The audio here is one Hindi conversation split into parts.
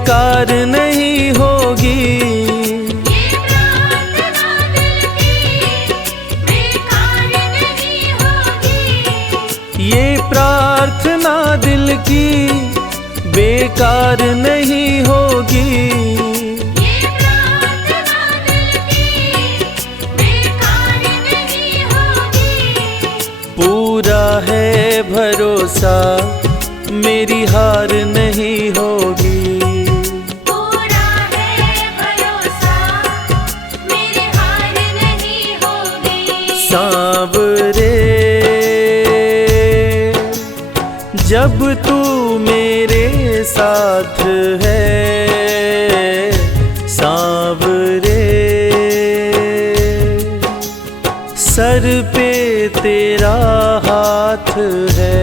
बेकार नहीं होगी। ये प्रार्थना दिल की बेकार नहीं होगी। पूरा है भरोसा मेरी हार नहीं होगी। पूरा है भरोसा मेरी हार नहीं होगी। सांवरे जब तू मेरे साथ है, सांवरे सर पे तेरा हाथ है।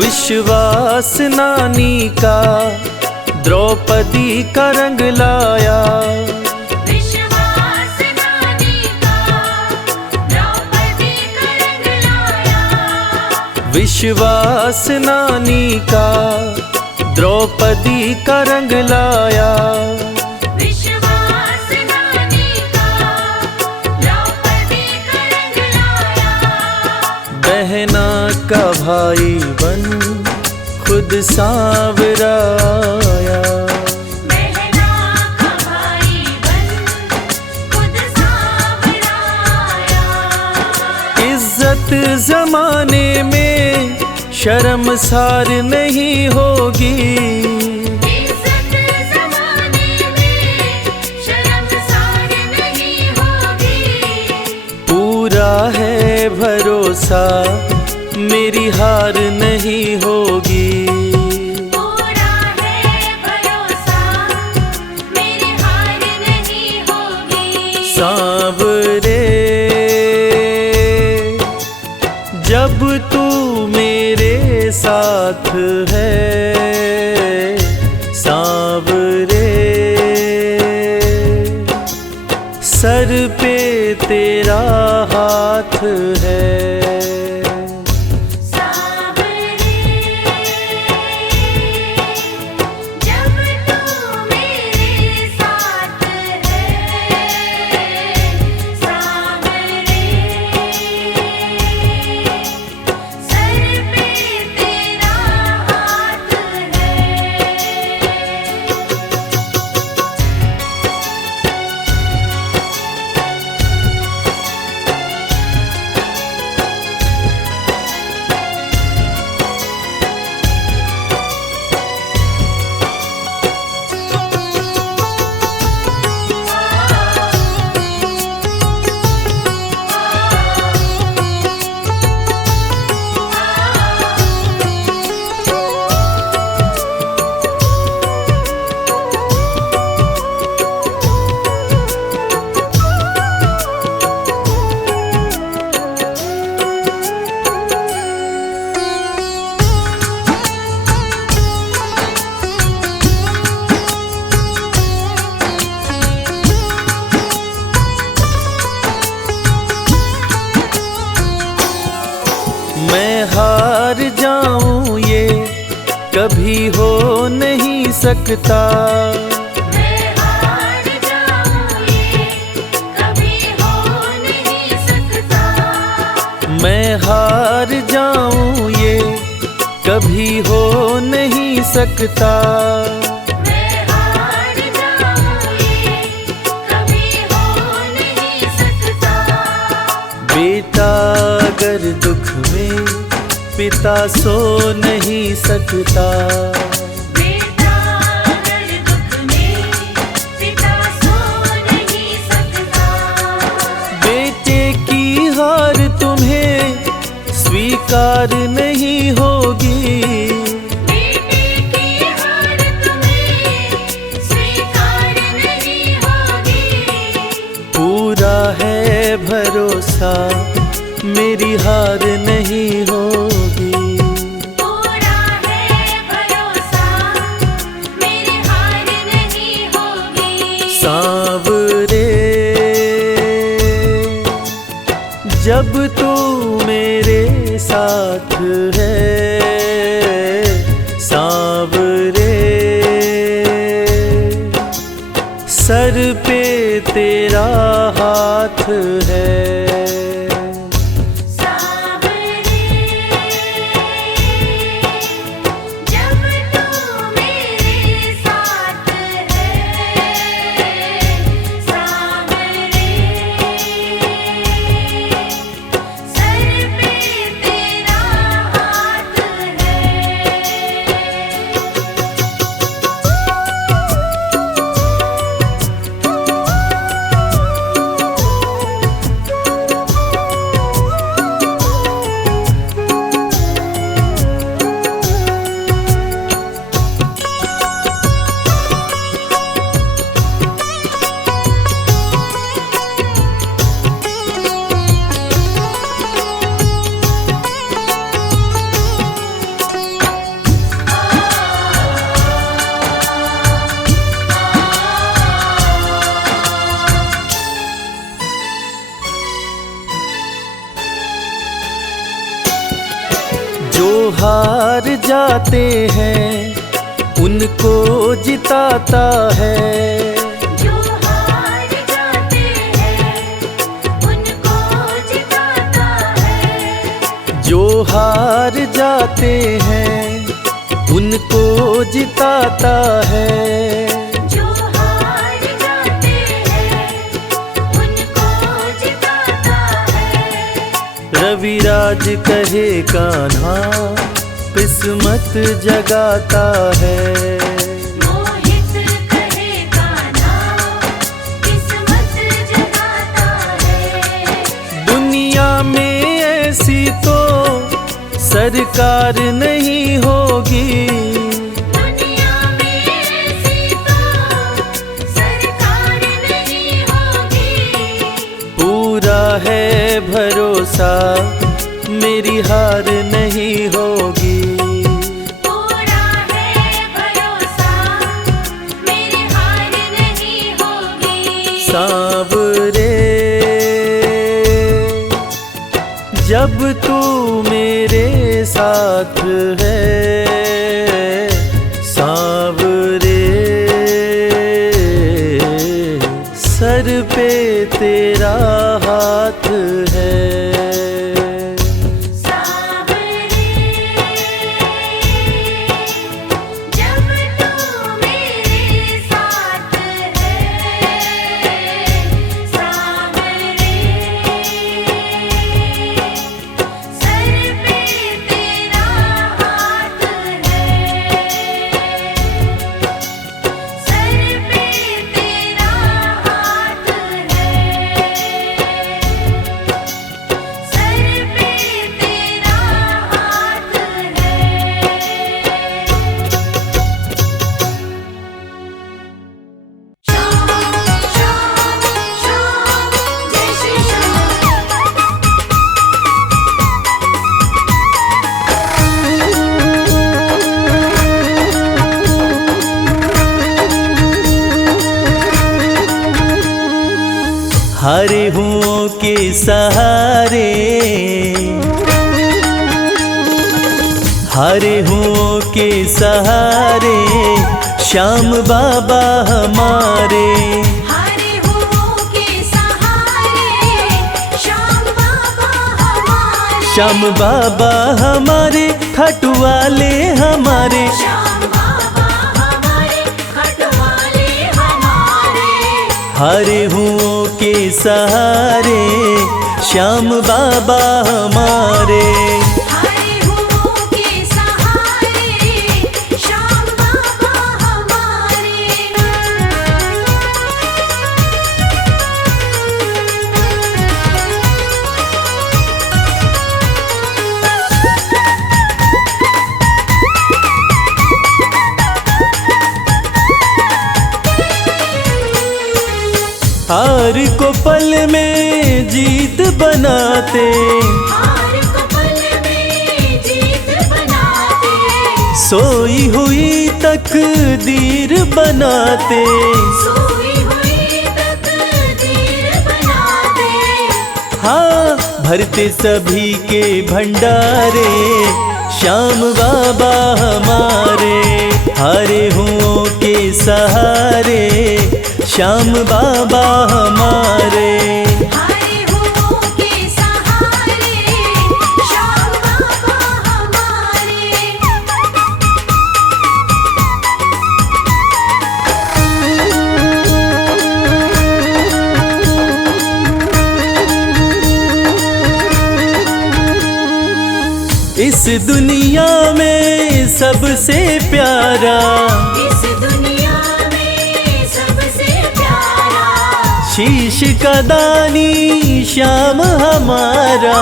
विश्वास नानी का द्रौपदी का रंग लाया। विश्वास नानी का द्रौपदी का रंग लाया। विश्वास नानी का द्रौपदी का रंग लाया। विश्वास नानी का द्रौपदी का रंग लाया। बहना का भाई बन खुद सांवरा आया। बहना का भाई बन खुद सांवरा आया। इज्जत जमाने में शर्मसार नहीं होगी। इज्जत जमाने में शर्मसार नहीं होगी। पूरा है भरोसा मेरी हार नहीं होगी। पूरा है भरोसा मेरी हार नहीं होगी। सांवरे जब तू मेरे साथ है, सांवरे सर पे तेरा हाथ है। मैं हार जाऊं ये कभी हो नहीं सकता। मैं हार जाऊं ये कभी हो नहीं सकता। मैं हार जाऊं ये कभी हो नहीं सकता। मैं हार जाऊं ये कभी हो नहीं सकता। बेटा अगर दुख में पिता सो नहीं सकता। बेटा अगर दुख में पिता सो नहीं सकता। बेटे की हार तुम्हें स्वीकार नहीं होगी। बेटे की हार तुम्हें स्वीकार नहीं होगी। पूरा है भरोसा मेरी हार नहीं होगी। पूरा है भरोसा मेरी हार नहीं होगी। सांवरे जब तू मेरे साथ है, सांवरे सर पे तेरा हाथ है। सांवरे जब तू मेरे साथ है। सांवरे सर पे तेरा हाथ है। जो हार जाते हैं उनको जिताता है। जो हार जाते हैं उनको जिताता है। जो हार जाते हैं उनको जिताता है। जो हार जाते हैं उनको जिताता है। रविराज कहे कान्हा किस्मत जगाता है। मोहित कहे कान्हा किस्मत जगाता है। दुनिया में ऐसी तो सरकार नहीं होगी। दुनिया में ऐसी तो सरकार नहीं होगी। पूरा है भरोसा मेरी हार नहीं होगी। पूरा है भरोसा मेरी हार नहीं होगी। सांवरे जब तू मेरे साथ है, सांवरे सर पे तेरा हाथ है। सांवरे जब तू मेरे साथ है। सांवरे सर पे तेरा हाथ है। सर पे तेरा हाथ है। सर पे तेरा हाथ है। श्याम श्याम श्याम जय श्री श्याम। हरे हुओं के सहारे, हरे हुओं के सहारे श्याम बाबा हमारे। हरे हुओं के सहारे श्याम बाबा हमारे। श्याम बाबा हमारे खटवाले हमारे। श्याम बाबा हमारे, खटवाले हमारे। हारे हुओं के सहारे श्याम बाबा हमारे। हरे हुओं के सहारे श्याम बाबा हमारे। हार को पल में जीत बनाते, हार को पल में जीत बनाते। सोई हुई तकदीर बनाते। सोई हुई तकदीर बनाते। हाँ भरते सभी के भंडारे श्याम बाबा हमारे। हारे हुओं के सहारे श्याम बाबा हमारे। हरे हुओं के सहारे श्याम बाबा हमारे। इस दुनिया में सबसे प्यारा, इस दुनिया में सबसे प्यारा। शीश का दानी श्याम हमारा।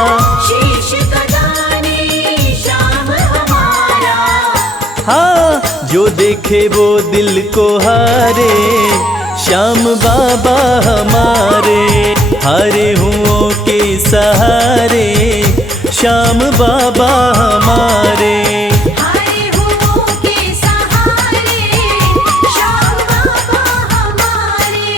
शीश का दानी श्याम हमारा। हाँ जो देखे वो दिल को हारे श्याम बाबा हमारे। हारे हुओं के सहारे श्याम बाबा हमारे। हरे हुओं के सहारे श्याम बाबा हमारे।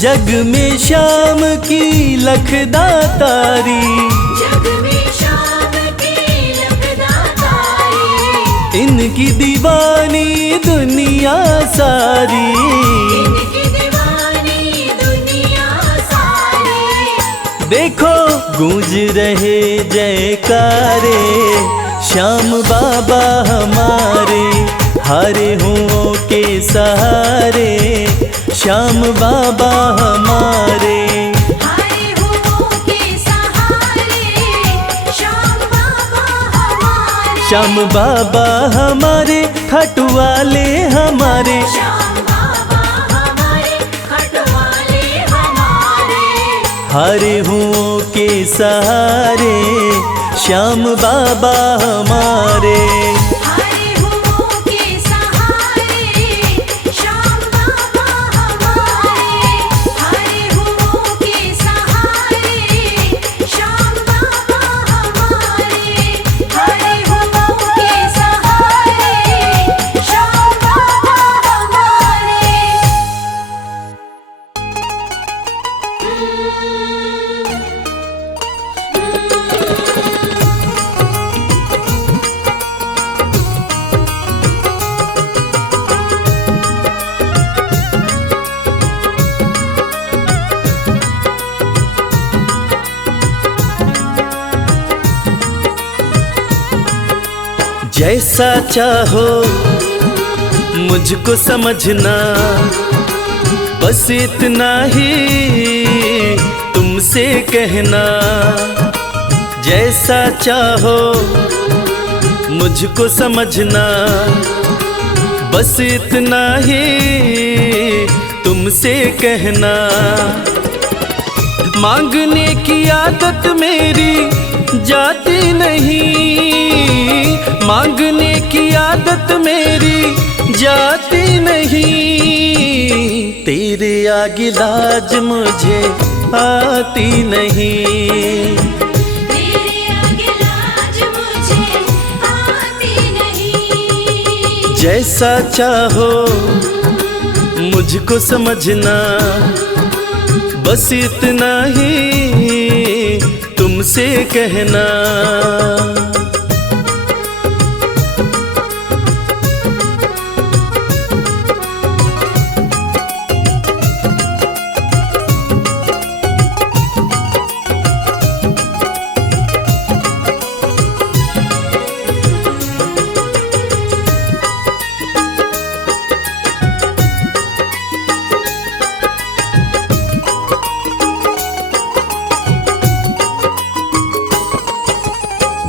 जग में श्याम की लखदातारी, जग में श्याम की लखदातारी। इनकी दीवानी दुनिया सारी। इनकी दीवानी दुनिया सारी। देखो गूंज रहे जयकारे श्याम बाबा हमारे। हारे हुओं के सहारे श्याम बाबा हमारे। हरे हुओं के सहारे श्याम बाबा हमारे। श्याम बाबा हमारे, खटवाले हमारे। श्याम बाबा हमारे, खटवाले हमारे। हारे हुओं के सहारे श्याम बाबा हमारे। हरे हुओं के सहारे श्याम बाबा हमारे। हरे हुओं के सहारे श्याम बाबा हमारे। हरे हुओं के सहारे श्याम बाबा हमारे। जैसा चाहो मुझको समझना, बस इतना ही तुमसे कहना। जैसा चाहो मुझको समझना, बस इतना ही तुमसे कहना। मांगने की आदत मेरी जाती नहीं, मांगने की आदत मेरी जाती नहीं। तेरे आगे लाज मुझे आती नहीं। तेरे आगे लाज मुझे आती नहीं। जैसा चाहो मुझको समझना, बस इतना ही तुम तुमसे कहना।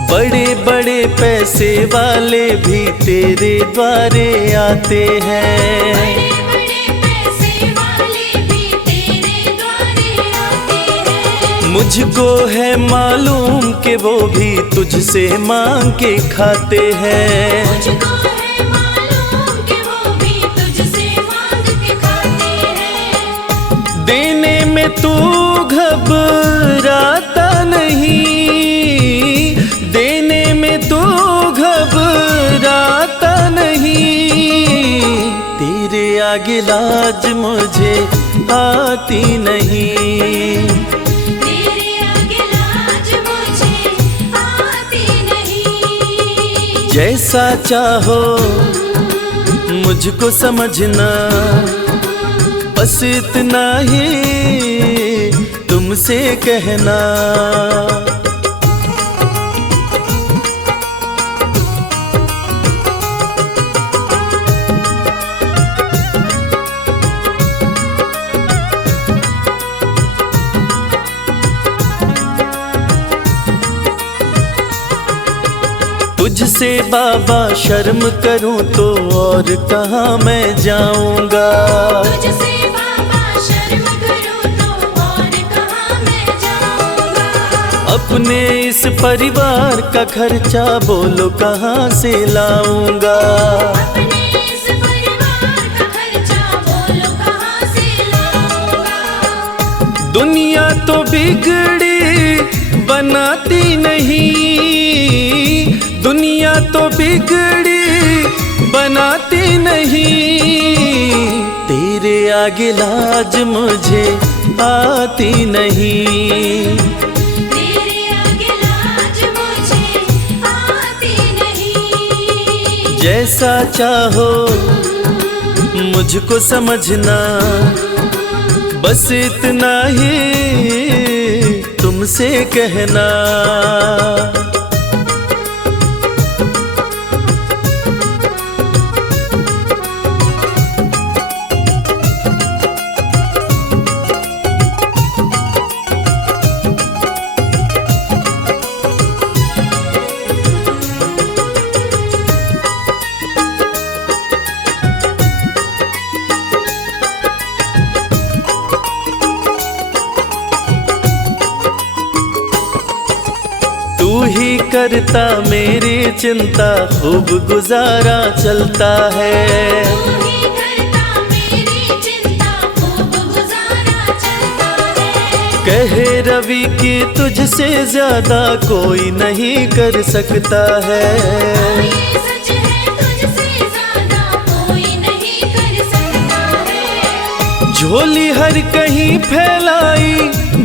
बड़े बड़े पैसे वाले भी तेरे द्वारे आते हैं। बड़े बड़े पैसे वाले भी तेरे द्वारे आते हैं। मुझको है मालूम कि वो भी तुझसे मांग के खाते हैं। मुझको है मालूम कि वो भी तुझसे मांग के खाते हैं। देने में तू घबराता नहीं, देने में तू घबराता नहीं। तेरे आगे लाज मुझे आती नहीं। तेरे आगे लाज मुझे आती नहीं। जैसा चाहो मुझको समझना, बस इतना ही तुमसे कहना। तुझसे बाबा शर्म करूं तो और कहाँ मैं जाऊंगा। तुझसे बाबा शर्म करूं तो और कहाँ मैं जाऊंगा। अपने इस परिवार का खर्चा बोलो कहाँ से लाऊंगा। अपने इस परिवार का खर्चा बोलो कहाँ से लाऊंगा। दुनिया तो बिगड़ी बनाती नहीं, दुनिया तो बिगड़ी बनाती नहीं। तेरे आगे लाज मुझे आती नहीं। तेरे आगे लाज मुझे आती नहीं। जैसा चाहो मुझको समझना, बस इतना ही तुमसे कहना। तू ही करता मेरी चिंता, खूब गुजारा चलता है। तू ही करता मेरी चिंता, खूब गुजारा चलता है। कहे रवि कि तुझसे ज्यादा कोई नहीं कर सकता है। ये सच है, तुझसे ज्यादा कोई नहीं कर सकता है। झोली हर कहीं फैलाई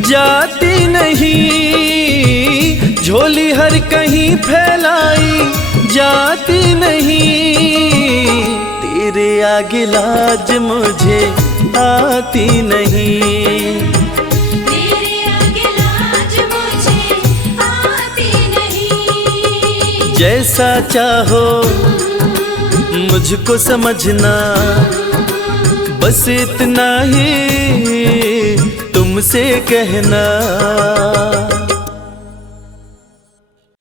जाती नहीं, झोली हर कहीं फैलाई जाती नहीं। तेरे आगे लाज मुझे आती नहीं। तेरे आगे लाज मुझे आती नहीं। जैसा चाहो मुझको समझना, बस इतना ही तुमसे कहना।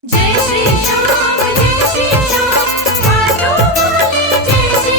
जय श्री श्याम, जय श्री श्याम, मानो बोले जय श्री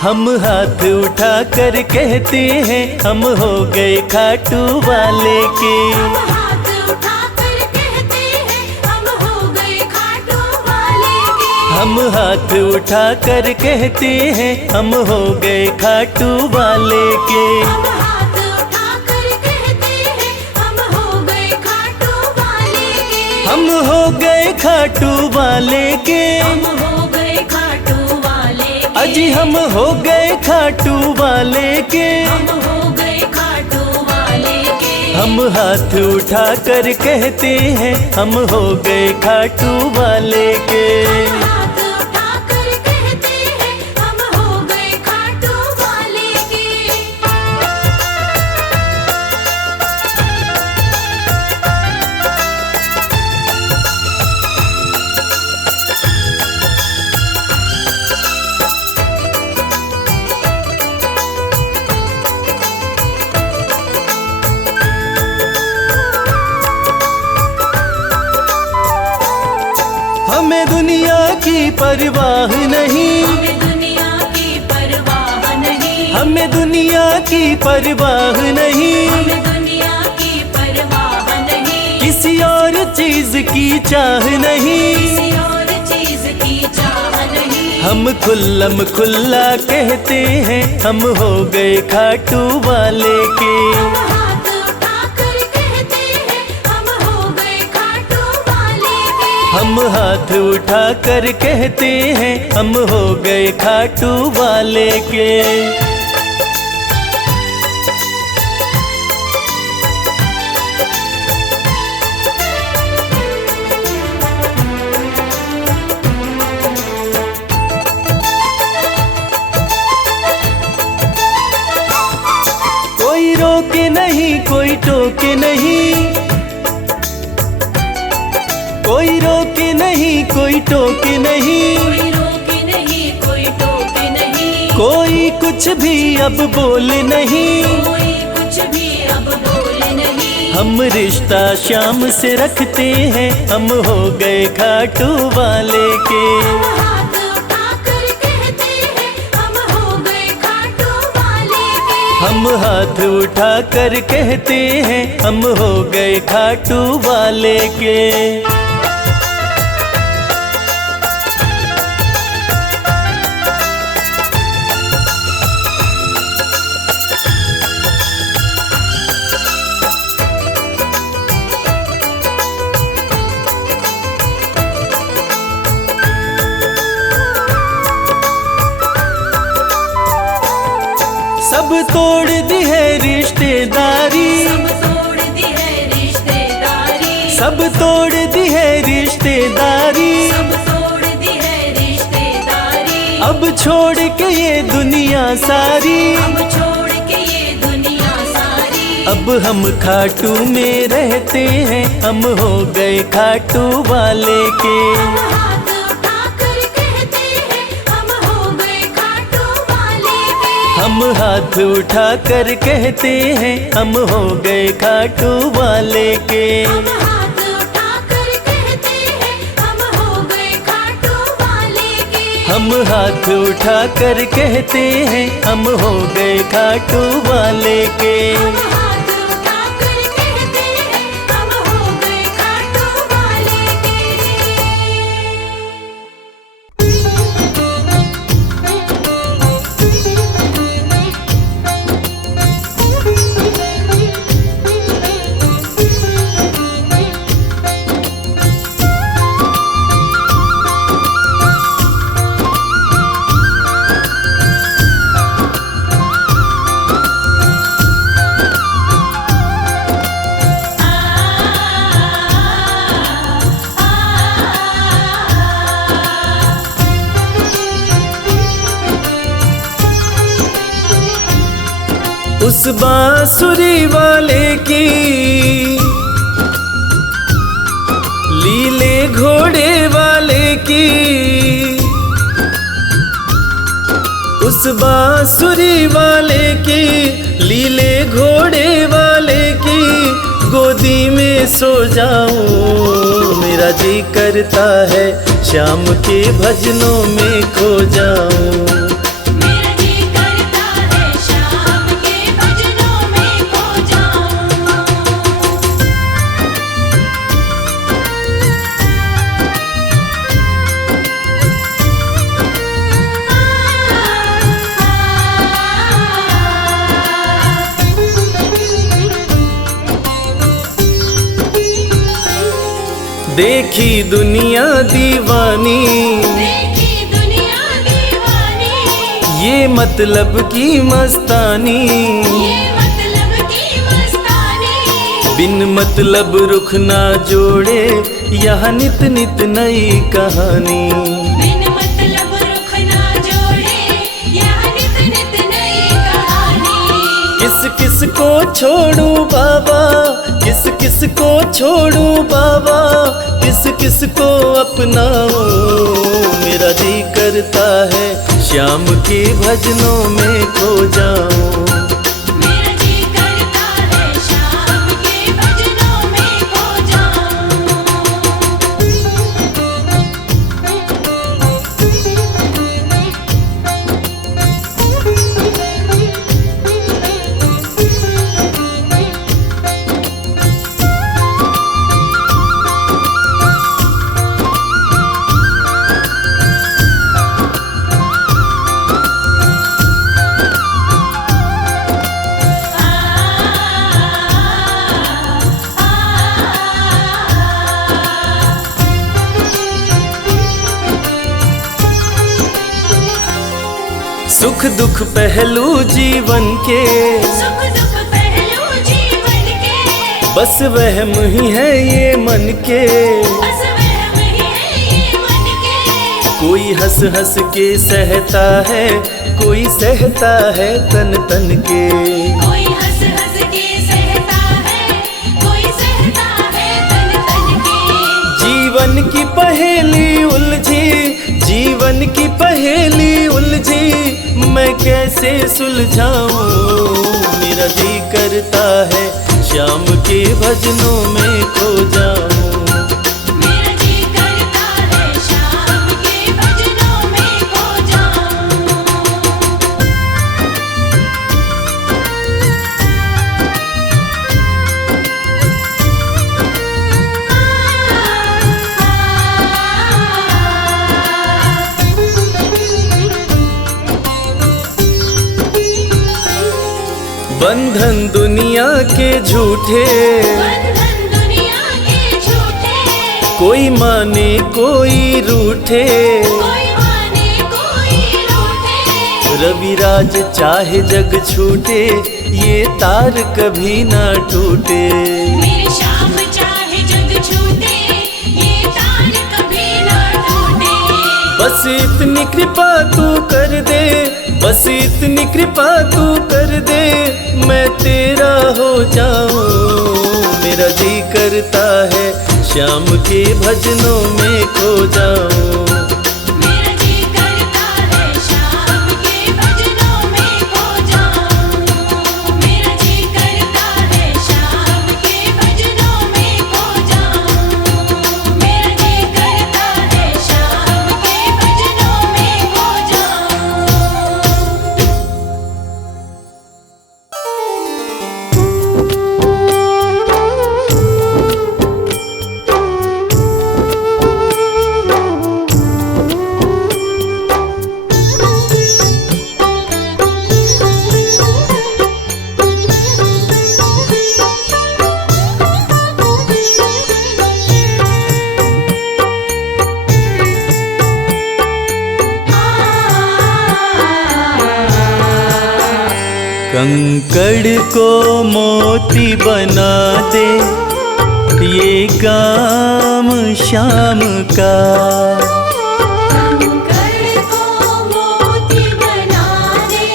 हम हाथ उठा कर कहते हैं हम हो गए खाटू वाले के। हम हाथ उठाकर कहते हैं हम हो गए खाटू वाले के। हम हाथ उठा कर कहते हैं हम हो गए खाटू वाले के। हम हाथ उठाकर कहते हैं हम हो गए खाटू वाले के। हम हो गए खाटू वाले के। हम हो गए खाटू वाले के। अजी हम हो गए खाटू वाले के। हम हो गए खाटू वाले के। हम हाथ उठा कर कहते हैं हम हो गए खाटू वाले के। हम हाथ उठाकर कहते हैं हम हो गए खाटू वाले के। हमें दुनिया की परवाह नहीं। हमें दुनिया की परवाह नहीं। हमें दुनिया की परवाह नहीं। हमें दुनिया की परवाह नहीं। किसी और चीज की चाह नहीं। किसी और चीज की चाह नहीं। हम खुल्लम खुल्ला कहते हैं हम हो गए खाटू वाले के। हम हाथ उठाकर कहते हैं हम हो गए खाटू वाले के। हम हाथ उठा कर कहते हैं हम हो गए खाटू वाले के। कोई रोके नहीं कोई टोके नहीं। कोई रोके नहीं कोई टोके नहीं। कोई रोके नहीं कोई टोके नहीं। कोई कुछ भी अब बोले नहीं। कोई कुछ भी अब बोले नहीं। हम रिश्ता शाम से रखते हैं हम हो गए खाटू वाले के। हम हाथ उठाकर कहते हैं हम हो गए खाटू वाले के। हम हाथ उठा कर कहते हैं हम हो गए खाटू वाले के। सब तोड़ दी है रिश्तेदारी। सब तोड़ दी है रिश्तेदारी। सब तोड़ दी है रिश्तेदारी। सब तोड़ दी है रिश्तेदारी। अब छोड़ के ये दुनिया सारी। अब छोड़ के ये दुनिया सारी। अब हम खाटू में रहते हैं हम हो गए खाटू वाले के। हम हाथ उठाकर कहते हैं हम हो गए खाटू वाले के। हम हाथ उठा कर कहते हैं हम हो गए खाटू वाले के। हम हाथ उठाकर कहते हैं हम हो गए खाटू वाले के। हम हाथ उठा कर कहते हैं हम हो गए खाटू वाले के। हम हाथ उठाकर कहते हैं हम हो गए खाटू वाले के। उस बांसुरी वाले की लीले घोड़े वाले की। उस बांसुरी वाले की लीले घोड़े वाले की गोदी में सो जाऊं। मेरा जी करता है शाम के भजनों में खो जाऊं। मेरा जी करता है शाम के भजनों में खो जाऊं। देखी दुनिया दीवानी, देखी दुनिया दीवानी, ये मतलब की मस्तानी, ये मतलब की मस्तानी। बिन मतलब रुख ना जोड़े यहाँ नित नित नई कहानी। बिन मतलब रुख ना जोड़े यहाँ नित नित नई कहानी। किस किस को छोड़ूं बाबा, किस किस को छोड़ूं बाबा, किस किस को अपनाऊं। मेरा जी करता है श्याम के भजनों में खो जाऊं। मेरा जी करता है शाम के भजनों में खो जाऊं। सुख दुख पहलू जीवन के, सुख दुख पहलू जीवन के, बस वहम ही है ये मन के। बस वहम ही है ये मन के। कोई हंस हंस के सहता है, कोई सहता है तन तन के। कोई हंस हंस के सहता है, कोई सहता है तन तन के। जीवन की पहेली उलझी, जीवन की पहेली उलझी, मैं कैसे सुलझाऊं। मेरा जी करता है श्याम के भजनों में खो जाऊं। मेरा जी करता है शाम के भजनों में खो जाऊं। बंधन दुनिया के झूठे, बंधन दुनिया के झूठे, कोई माने कोई रूठे। कोई माने कोई रूठे। रविराज चाहे जग छूटे, ये तार कभी ना टूटे। मेरे श्याम चाहे जग छूटे, ये तार कभी ना टूटे। बस इतनी कृपा तू कर दे, बस इतनी कृपा तू कर दे, मैं तेरा हो जाऊं। मेरा जी करता है श्याम के भजनों में खो जाऊं। मेरा जी करता है शाम के भजनों में खो जाऊं। मेरा जी करता है शाम के भजनों में खो जाऊं। मेरा जी करता है शाम के भजनों में खो जाऊं। कंकड़ को मोती बना दे, ये काम श्याम का। कंकड़ को मोती बना दे,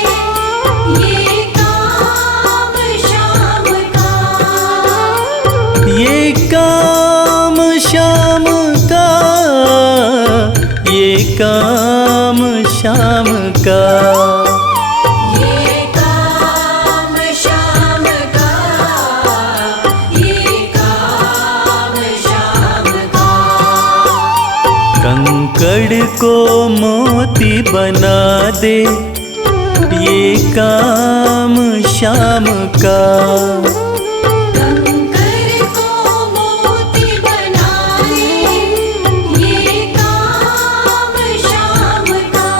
ये काम श्याम का। ये काम श्याम का, ये काम श्याम का। ये काम श्याम का, ये काम श्याम का। कंकड़ को मोती बना दे, ये काम श्याम का। कंकड़ को मोती बना दे, ये काम श्याम का।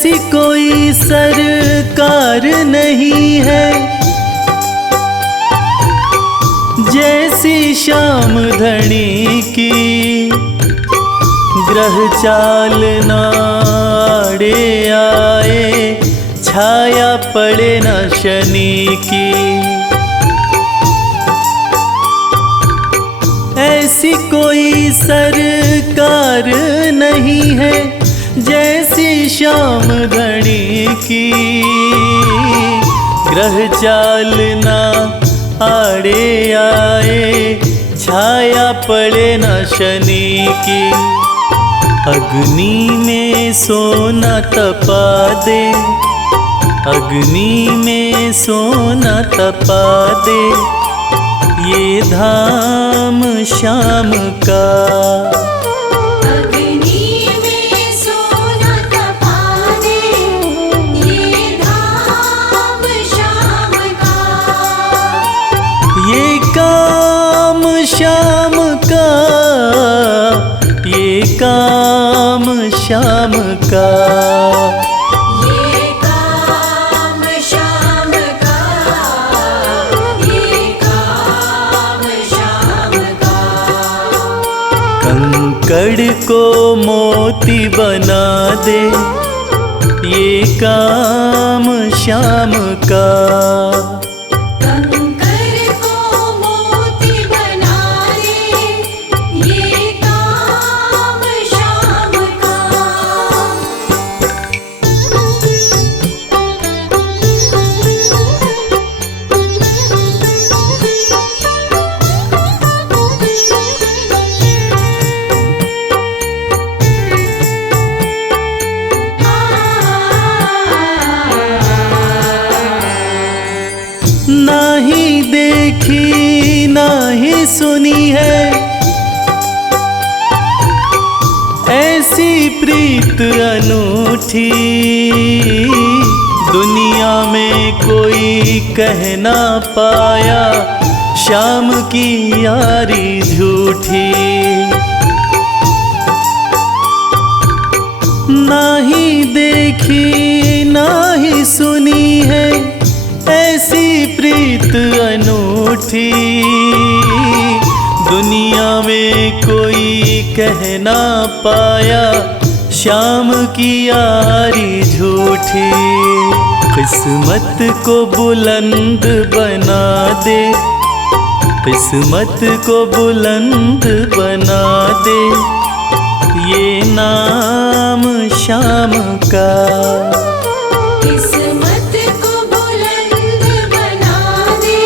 ऐसी कोई सरकार नहीं है जैसी श्याम धनी की, ग्रह चाल नाड़े आए छाया पड़े न शनि की। ऐसी कोई सरकार नहीं है जैसी श्याम धनी की, ग्रह चाल ना आड़े आए छाया पड़े न शनि की। अग्नि में सोना तपा दे, अग्नि में सोना तपा दे, ये धाम श्याम का। अग्नि में सोना तपा दे, ये धाम श्याम का। ये काम श्याम का, ये काम श्याम का। ये काम श्याम का, ये काम श्याम का। कंकड़ को मोती बना दे, ये काम श्याम का। कंकर को मोती बना दे, ये काम श्याम का। नाही देखी नाही सुनी है ऐसी प्रीत अनूठी, दुनिया में कोई कह ना पाया श्याम की यारी झूठी। नाही देखी नाही सुनी है ऐसी प्रीत अनूठी, दुनिया में कोई कह ना पाया श्याम की यारी झूठी। किस्मत को बुलंद बना दे, किस्मत को बुलंद बना दे, ये नाम श्याम का। किस्मत को बुलंद बना दे,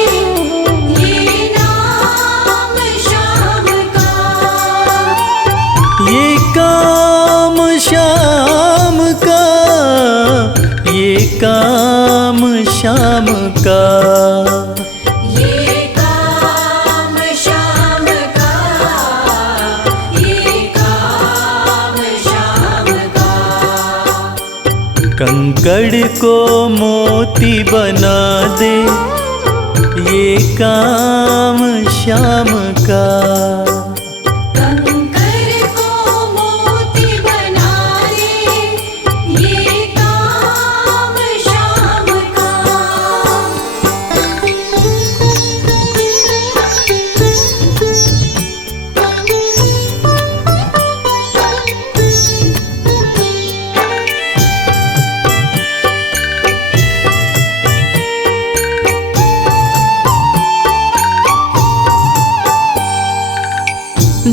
ये नाम श्याम का। ये काम श्याम का, ये काम श्याम का। ये काम श्याम का, ये काम श्याम का। कंकड़ को मोती बना दे, ये काम श्याम का। कंकर को मोती बना दे, ये काम श्याम का।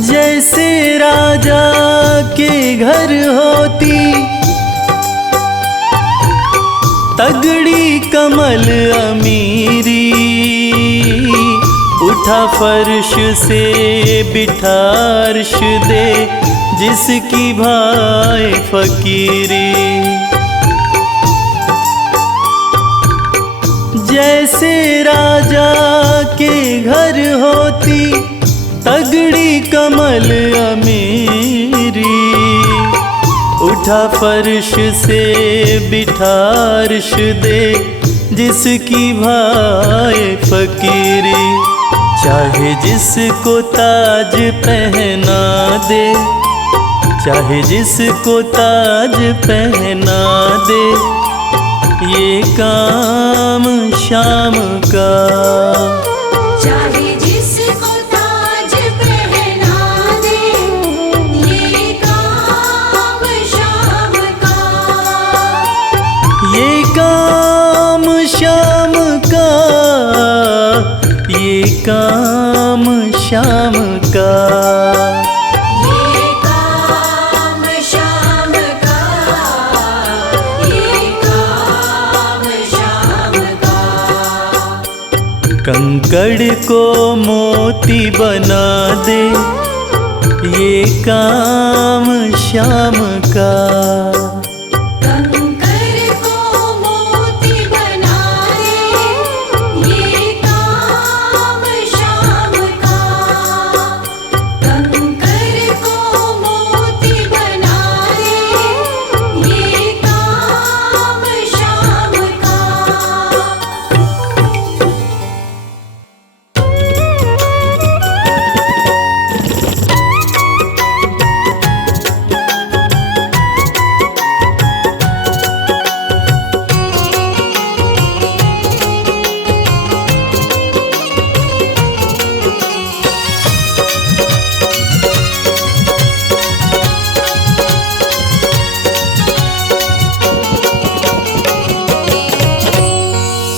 जैसे राजा के घर होती तगड़ी कमल अमीरी, उठा फर्श से बिठा अर्श दे जिसकी भाई फकीरी। जैसे राजा के घर होती तगड़ी कमल अमीरी, उठा फर्श से बिठा अर्श दे जिसकी भाई फकीरी। चाहे जिसको ताज पहना दे, चाहे जिसको ताज पहना दे, ये काम शाम का। चाहे जिसको ताज पहना दे, ये काम शाम का। ये काम शाम का, ये काम शाम का। ये काम शाम का, ये काम शाम का। कंकड़ को मोती बना दे, ये काम शाम का। कंकर को मोती बना दे, ये काम शाम का। कंकर को मोती बना दे, ये काम शाम का।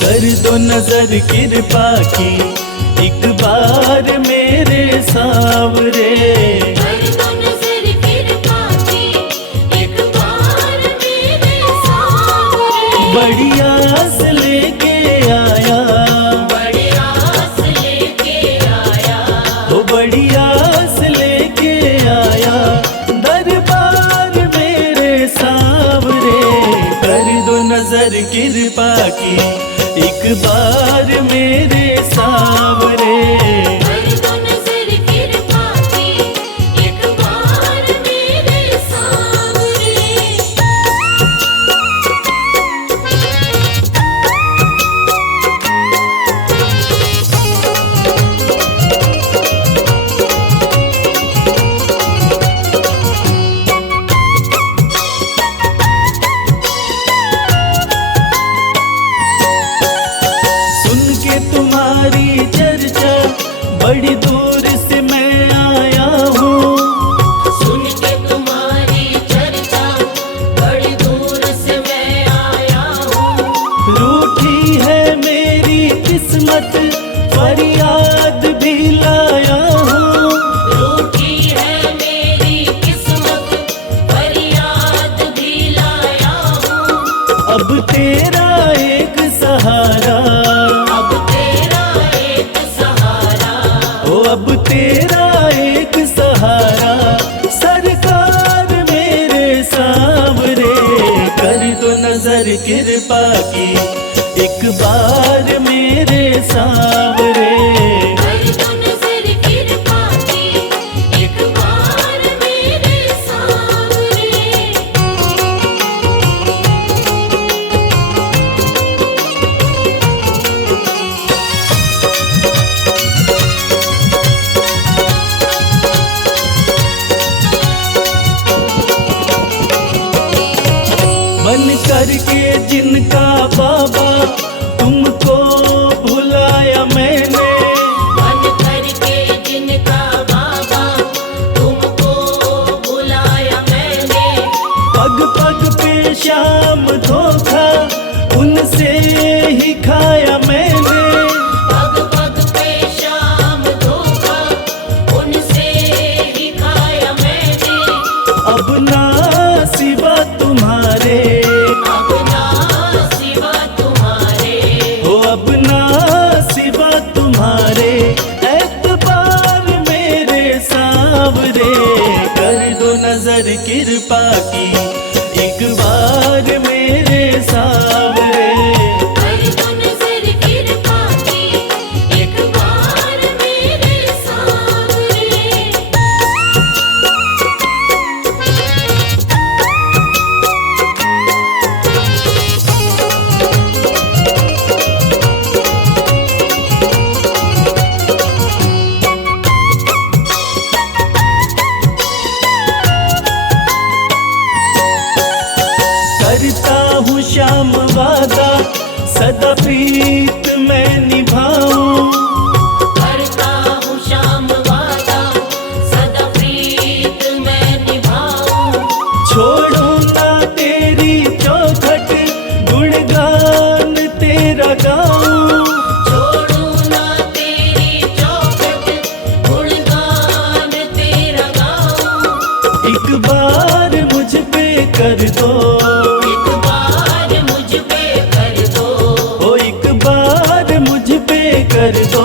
कर दो नजर कृपा की एक बार मेरे सावरे। कर दो नजर कृपा की, एक बार मेरे सावरे। बड़ी आस लेके आया, बड़ी आस लेके आया। वो बड़ी आस लेके आया, दरबार मेरे सावरे। कर दो नजर कृपा की एक बार मेरे सावरे। कर दो नजर कृपा की, एक बार मेरे सावरे। सुन के तुम्हारी चर्चा बड़ी दूर से मैं आया हूँ। सुन के तुम्हारी चर्चा, बड़ी दूर से मैं आया हूँ। रूठी है मेरी किस्मत, फरियाद भी लाया हूँ। रूठी है मेरी किस्मत, फरियाद भी लाया हूँ। अब तेरा एक सहारा, अब तेरा एक सहारा। ओ अब तेरा एक सहारा, सरकार मेरे सावरे। कर दो नजर कृपा की एक बार मेरे सावरे। कर दो नजर कृपा की, एक बार मेरे सावरे। बन करके जिनका बाबा तुमको भुलाया मैंने। बन करके जिनका बाबा तुमको बुलाया मैंने। पग पग पे शाम धोखा उनसे ही खाया मैंने। पग पग पे शाम धोखा, उनसे ही खाया मैंने। अब ना सिवा तुम्हारे, अब ना सिवा तुम्हारे। हो अब ना सिवा तुम्हारे, एतबार मेरे सावरे। कर दो नजर कृपा की एक बार कर दो, एक बार मुझ पे कर दो, ओ एक बार मुझ पे कर दो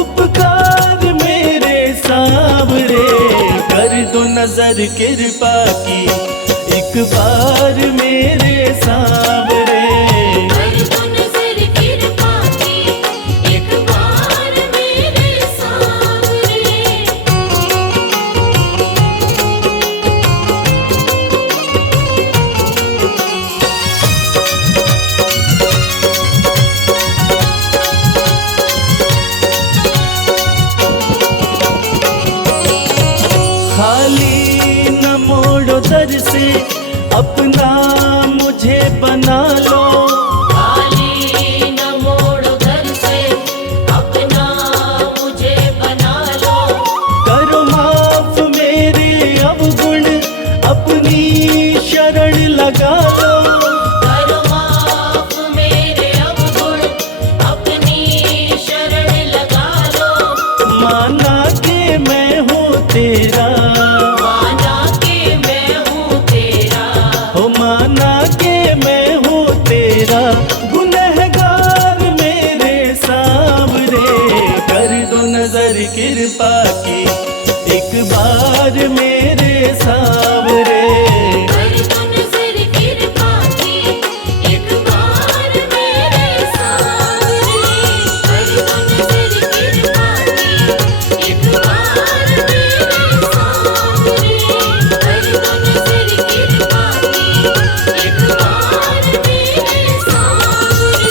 उपकार मेरे सांवरे, कर दो नजर कृपा की एक बार मेरे सांवरे। कर दो नजर कृपा की एक बार मेरे सांवरे। खाली न मोड़ो दर से अपना मुझे बना लो, खाली न मोड़ो दर से अपना मुझे बना लो, करो माफ मेरे अवगुण अपनी शरण लगा लो, करो माफ मेरे अवगुण अपनी शरण लगा लो, माना कि मैं हूँ तेरा, माना कि मैं हूँ तेरा, हो माना कि मैं हूँ तेरा गुनहगार मेरे सांवरे, कर दो नजर कृपा की एक बार मेरे सांवरे। कर दो नजर कृपा की एक बार मेरे सांवरे, कर दो नजर कृपा की एक बार मेरे सांवरे, कर दो नजर कृपा की एक बार मेरे सांवरे।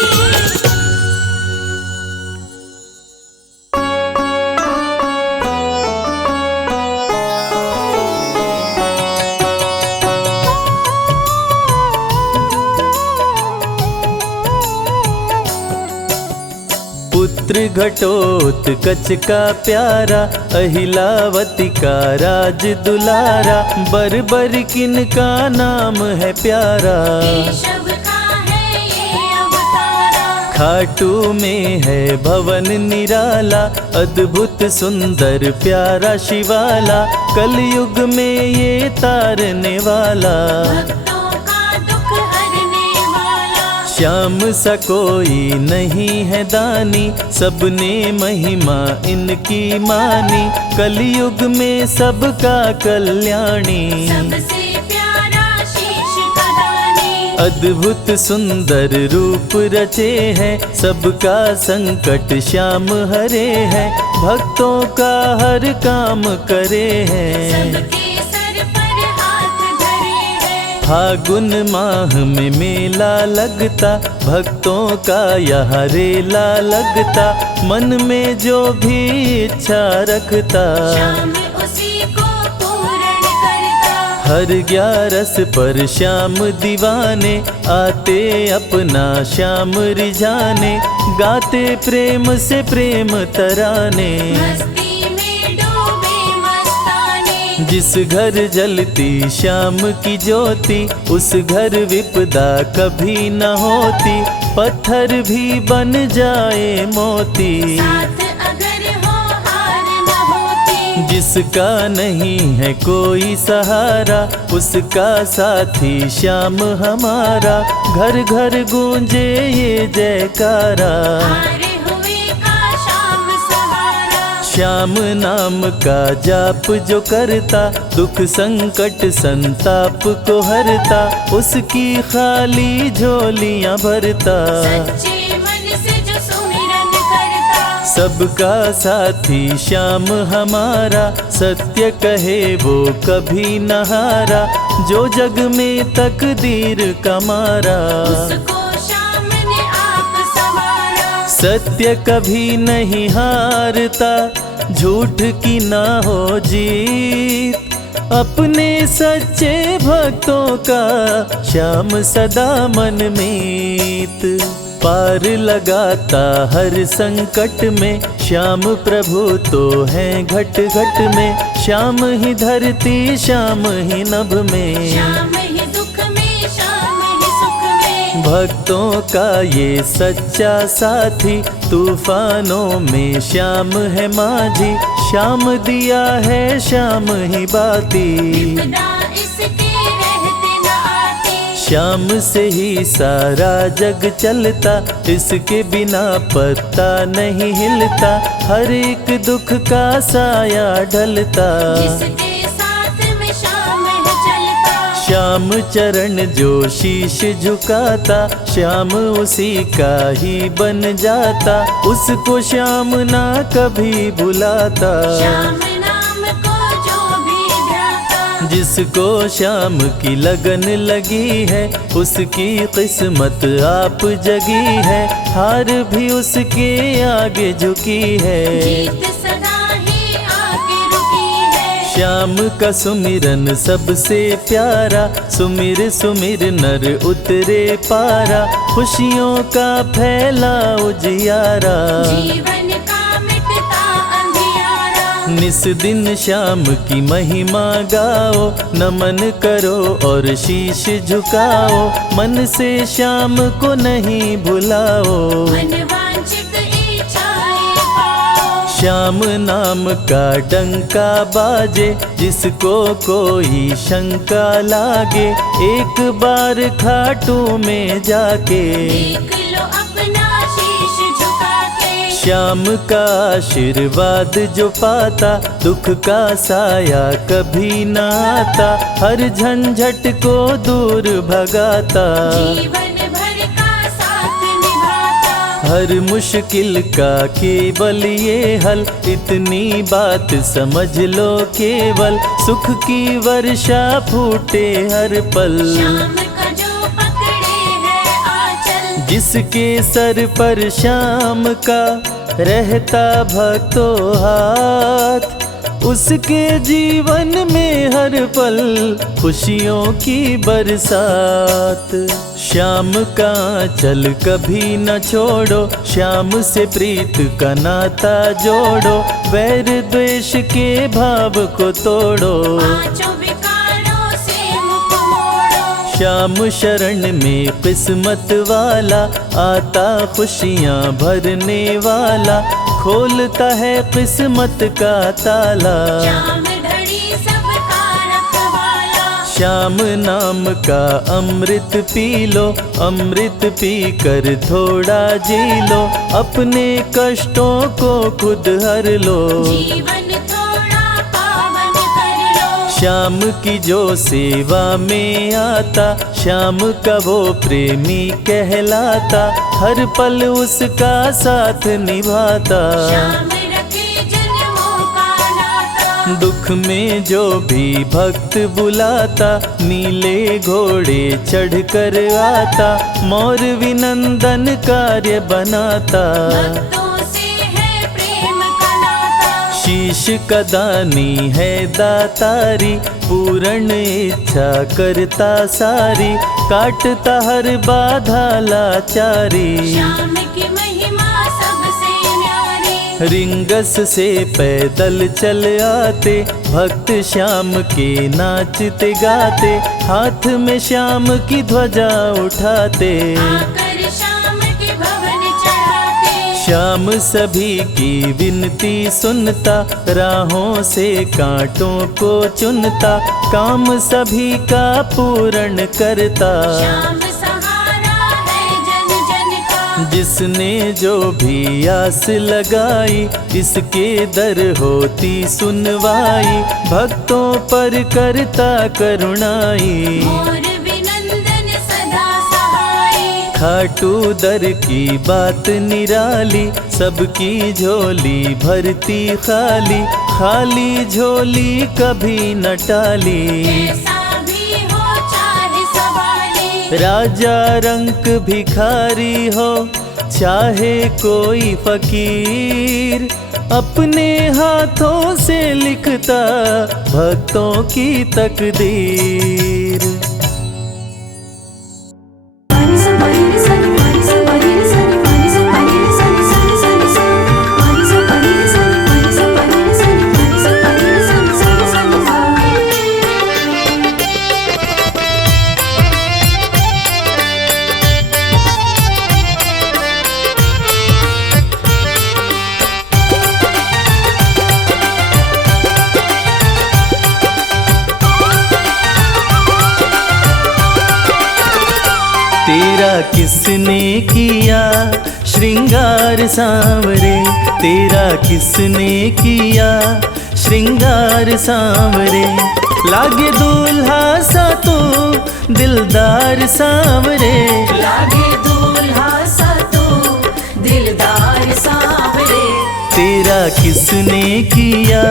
पुत्र घटोत्कच का प्यारा, अहिलावती का राज दुलारा, बरबर किन का नाम है प्यारा, केशव का है ये अवतारा, खाटू में है भवन निराला, अद्भुत सुंदर प्यारा शिवाला, कलयुग में ये तारने वाला, भक्तों का दुख हरने वाला, श्याम सा कोई नहीं है दानी, सबने महिमा इनकी मानी, कलयुग में सबका कल्याणी, सबसे प्यारा शीश का दानी, अद्भुत सुंदर रूप रचे हैं, सबका संकट श्याम हरे हैं, भक्तों का हर काम करे हैं, सबके सर पर हाथ धरे हैं, फागुन माह में मेला लगता, भक्तों का यहाँ रेला लगता, मन में जो भी इच्छा रखता, श्याम उसी को पूर्ण करता, हर 11 पर श्याम दीवाने, आते अपना श्याम रिझाने, गाते प्रेम से प्रेम तराने, मस्ती में डूबे मस्ताने, जिस घर जलती श्याम की ज्योति, उस घर विपदा कभी न होती, पत्थर भी बन जाए मोती, साथ अगर हो हार न होती, जिसका नहीं है कोई सहारा, उसका साथी श्याम हमारा, घर घर गूंजे ये जयकारा, हारे हुए का श्याम सहारा, श्याम नाम का जाप जो करता, दुख संकट संताप को हरता, उसकी खाली झोलियां भरता, सच्चे मन से जो सुमिरन करता, सबका साथी श्याम हमारा, सत्य कहे वो कभी न हारा, जो जग में तकदीर का मारा, उसको श्याम ने आप संवारा, सत्य कभी नहीं हारता, झूठ की ना हो जीत, अपने सच्चे भक्तों का श्याम सदा मन मीत, पार लगाता हर संकट में, श्याम प्रभु तो हैं घट घट में, श्याम ही धरती श्याम ही नभ में, श्याम ही दुख में श्याम ही सुख में, भक्तों का ये सच्चा साथी, तूफानों में श्याम है माझी, श्याम दिया है श्याम ही बाती, विपदा इसके रहते न श्याम से ही सारा जग चलता, इसके बिना पत्ता नहीं हिलता, हर एक दुख का साया ढलता। जिसके साथ में श्याम है चलता, श्याम चरण जो शीश झुकाता, श्याम उसी का ही बन जाता, उसको श्याम ना कभी भुलाता। श्याम नाम को जो भी ध्याता, जिसको श्याम की लगन लगी है, उसकी किस्मत आप जगी है, हार भी उसके आगे झुकी है। जीत सदा ही आगे रुकी है। श्याम का सुमिरन सबसे प्यारा, सुमिर सुमिर नर उतरे पारा, खुशियों का फैला उजियारा। जीवन का मिटता अंधियारा, निस दिन श्याम की महिमा गाओ, नमन करो और शीश झुकाओ, मन से श्याम को नहीं भुलाओ। मनवांछित इच्छाएं पाओ, श्याम नाम का डंका बाजे, जिसको कोई शंका लागे, एक बार खाटू में जाके देख लो अपना शीश झुका के। श्याम का आशीर्वाद जो पाता, दुख का साया कभी न आता, हर झंझट को दूर भगाता, जीवन भर का साथ निभाता। हर मुश्किल का केवल ये हल, इतनी बात समझ लो केवल, सुख की वर्षा फूटे हर पल। श्याम का जो पकड़े है आंचल, जिसके सर पर श्याम का रहता भक्तों हाथ, उसके जीवन में हर पल खुशियों की बरसात। श्याम का चल कभी न छोड़ो, श्याम से प्रीत का नाता जोड़ो, वैर द्वेष के भाव को तोड़ो। पांचों विकारों से मुख मोड़ो, श्याम शरण में किस्मत वाला, आता खुशियाँ भरने वाला, खोलता है किस्मत का ताला। श्याम धड़ी सबका रखवाला, श्याम नाम का अमृत पी लो, अमृत पी कर थोड़ा जी लो, अपने कष्टों को खुद हर लो। जीवन थोड़ा पावन कर लो। श्याम की जो सेवा में आता, श्याम का वो प्रेमी कहलाता, हर पल उसका साथ निभाता। श्याम रखे जन्मों का नाता, दुख में जो भी भक्त बुलाता, नीले घोड़े चढ़ कर आता, मोर विनंदन कार्य बनाता। भक्तों से है प्रेम का नाता, शीश का दानी है दातारी, पूर्ण इच्छा करता सारी, काटता हर बाधा लाचारी। श्याम की महिमा सबसे न्यारी, रिंगस से पैदल चल आते, भक्त श्याम के नाचते गाते, हाथ में श्याम की ध्वजा उठाते। आकर श्याम के भवन चढ़ाते। श्याम सभी की विनती सुनता, राहों से कांटों को चुनता, काम सभी का पूर्ण करता। श्याम सहारा है जन जन का, जिसने जो भी आस लगाई, इसके दर होती सुनवाई, भक्तों पर करता करुणाई। मोर विनंदन सदा सहाय, खाटू दर की बात निराली, सबकी झोली भरती खाली, खाली झोली कभी न टाली। कैसा भी हो चाहे सवाली, राजा रंक भिखारी हो, चाहे कोई फकीर, अपने हाथों से लिखता भक्तों की तकदीर। तेरा किसने किया श्रृंगार सांवरे, तेरा किसने किया श्रृंगार सांवरे। लागे दूल्हा सा तू दिलदार सांवरे, लागे दूल्हा सा तू दिलदार सांवरे। तेरा किसने किया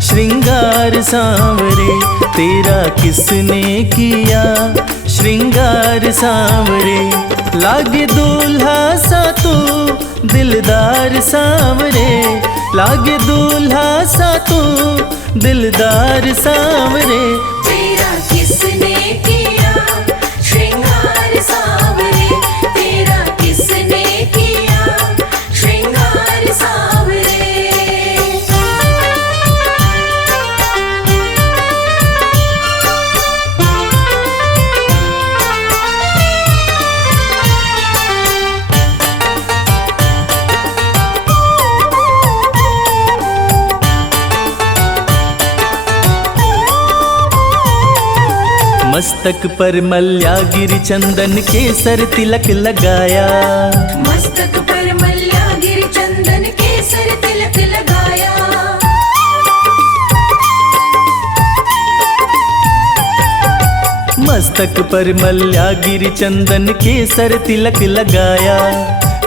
श्रृंगार सांवरे, तेरा किसने किया श्रृंगार सांवरे। लागे दूल्हा सा तू दिलदार सांवरे, लागे दूल्हा सा तू दिलदार सांवरे। तेरा किसने किया श्रृंगार सांवरे, तेरा किसने किया श्रृंगार सांवरे। मस्तक पर मल्यागिरी चंदन केसर तिलक लगाया, मस्तक पर मल्यागिरी चंदन केसर तिलक लगाया। मस्तक पर मल्यागिरी चंदन केसर तिलक लगाया।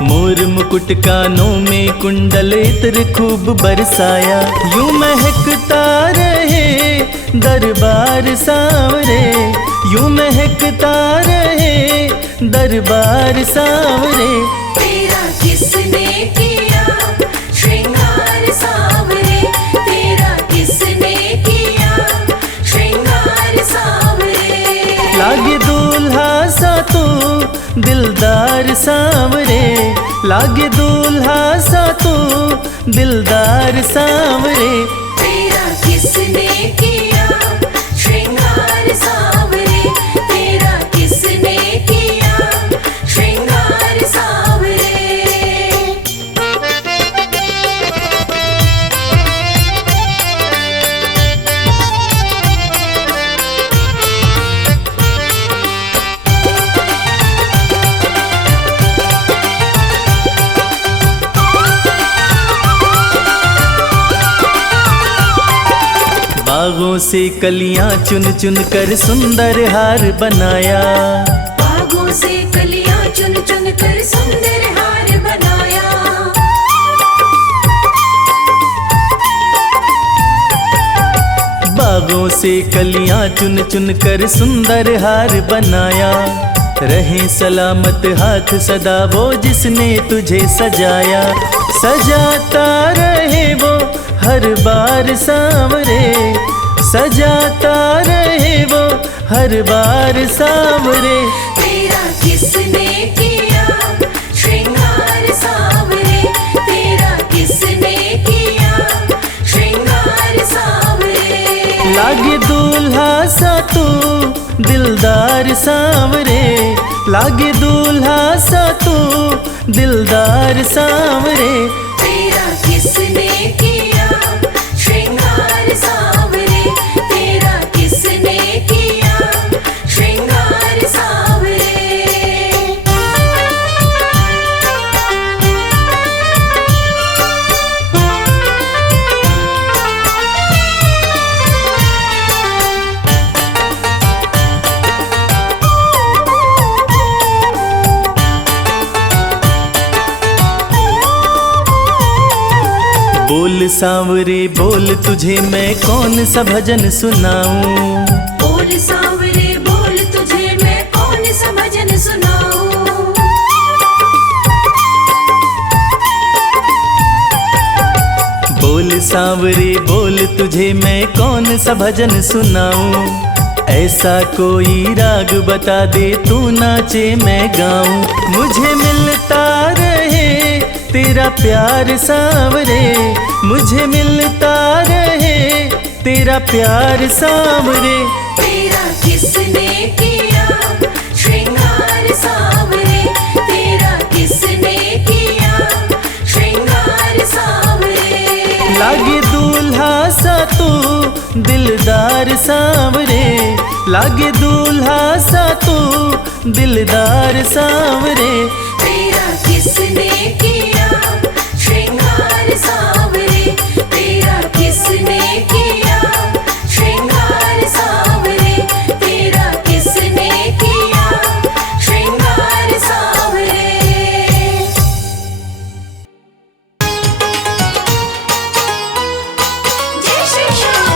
मोर मुकुट कानों में कुंडल इत्र खूब बरसाया। यूं महकता रहे दरबार सांवरे, यूं महकता रहे दरबार सांवरे। तेरा किसने किया श्रृंगार सांवरे, तेरा किसने किया श्रृंगार सांवरे। लागे दूल्हा सा तू दिलदार सांवरे, लागे दूल्हा सा तू दिलदार सांवरे। तेरा किसने किया श्रृंगार सांवरे, तेरा किसने किया श्रृंगार सांवरे। बागों से कलियां चुन चुन कर सुंदर हार बनाया, बागों से कलियां चुन चुन कर सुंदर हार बनाया। बागों से कलियां चुन चुन कर सुंदर हार बनाया। रहे सलामत हाथ सदा वो जिसने तुझे सजाया, सजाता रहे वो हर बार सांवरे, सजाता रहे वो हर बार सांवरे। तेरा किसने किया श्रृंगार सांवरे, तेरा किसने किया श्रृंगार सांवरे। लागे दूल्हा सा तू दिलदार सांवरे, लागे दूल्हा सा तू दिलदार सांवरे। तेरा किसने किया श्रृंगार सांवरे, तेरा किसने किया श्रृंगार सांवरे। बोल सांवरे बोल तुझे मैं कौन सा भजन सुनाऊं, बोल सांवरे बोल तुझे मैं कौन सा भजन सुनाऊं। बोल सांवरे बोल तुझे मैं कौन सा भजन सुनाऊं। ऐसा कोई राग बता दे तू नाचे मैं गाऊं। मुझे मिलता रहे तेरा प्यार सांवरे, मुझे मिलता रहे तेरा प्यार सांवरे। तेरा किसने किया श्रृंगार सांवरे, तेरा किसने किया श्रृंगार सांवरे। लागे दूल्हा सा तू दिलदार सांवरे, लागे दूल्हा सा तू दिलदार सांवरे। तेरा किसने किया श्रृंगार सांवरे, तेरा किसने किया श्रृंगार सांवरे, तेरा किसने किया श्रृंगार सांवरे। जय श्री श्याम।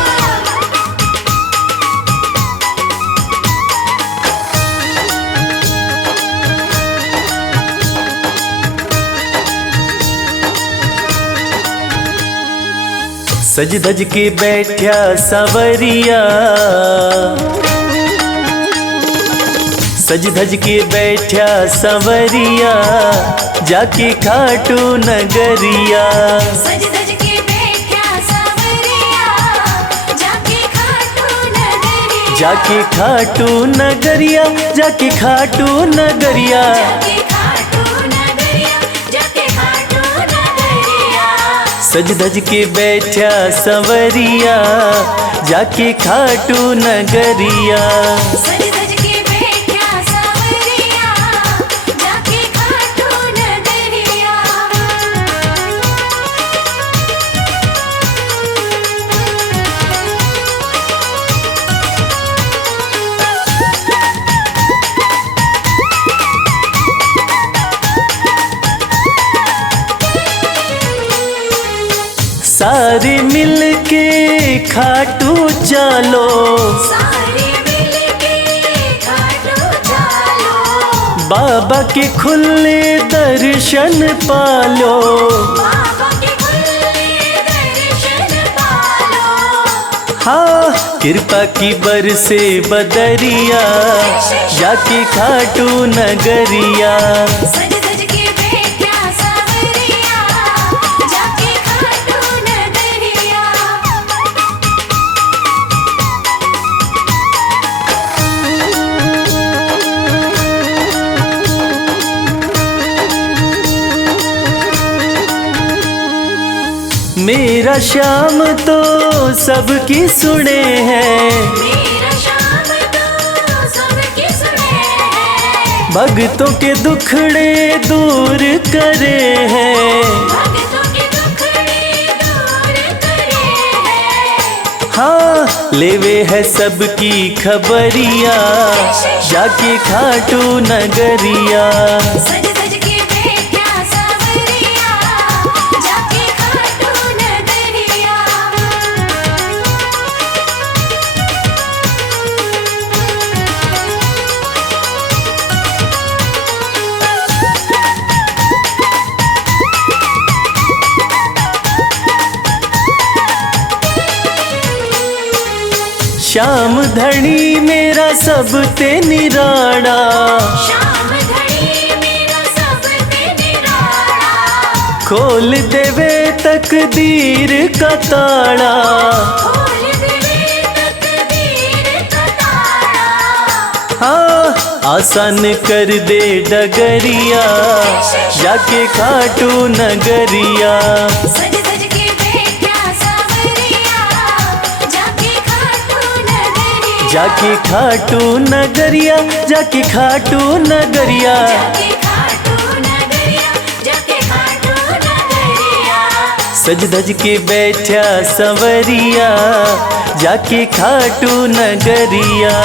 सज धज के बैठा सांवरिया, सज धज के बैठा सांवरिया, जाके खाटू नगरिया। सज धज के बैठा सांवरिया, जाके खाटू नगरिया, जाके खाटू नगरिया, जाके खाटू नगरिया। जाके खाटू नगरिया, जाके खाटू नगरिया। सज धज के बैठा सांवरिया, जाके खाटू नगरिया। सज धज के बैठा सांवरिया, जाके खाटू नगरिया। सारे मिल के खाटू चलो, सारे मिलके खाटू चलो, बाबा के खुले दर्शन पालो। बाबा के खुले दर्शन पालो। हाँ, कृपा की बरसे बदरिया, जाके खाटू नगरिया। सज धज के बैठा सांवरिया, जाके खाटू नगरिया। मेरा श्याम तो सबकी सुने हैं, मेरा श्याम तो सबकी सुने हैं, भक्तों के दुखड़े दूर करे हैं। भक्तों के दुखड़े दूर करे हैं। हाँ, लेवे है सबकी खबरिया, जाके खाटू नगरिया। सज धज के बैठा सांवरिया, जाके खाटू नगरिया। श्याम धनी मेरा सब ते निराड़ा, श्याम धनी मेरा सब ते निराला, खोल देवे तकदीर का ताड़ा। खोल देवे तकदीर का ताला। हाँ, आसान कर दे डगरिया, जाके खाटू नगरिया। सज धज के बैठा सांवरिया, जाके खाटू नगरिया, जाके खाटू नगरिया, जाके खाटू नगरिया। जाके खाटू नगरिया, जाके खाटू नगरिया। सज धज के बैठा सांवरिया, जाके खाटू नगरिया।